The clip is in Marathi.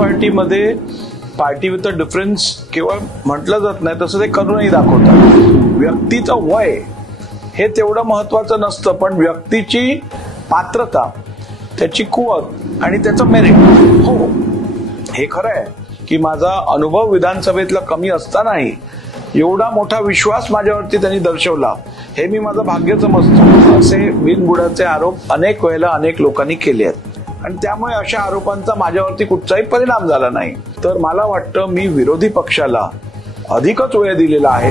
पार्टीमध्ये पार्टी विथ अ डिफरन्स केवळ म्हटलं जात नाही तसं ते करूनही दाखवतात. व्यक्तीचं वय हे तेवढं महत्वाचं नसतं पण व्यक्तीची पात्रता त्याची कुवत आणि त्याचं मेरिट हो. हे खरं आहे की माझा अनुभव विधानसभेतला कमी असतानाही एवढा मोठा विश्वास माझ्यावरती त्यांनी दर्शवला. हे मी माझं भाग्य समजतो. असे बिनबुडाचे आरोप अनेक वेळेला अनेक लोकांनी केले आहेत. आणि त्यामुळे अशा आरोपांचा माझ्यावरती कुठचाही परिणाम झाला नाही. तर मला वाटतं मी विरोधी पक्षाला अधिकच वेळ दिलेला आहे.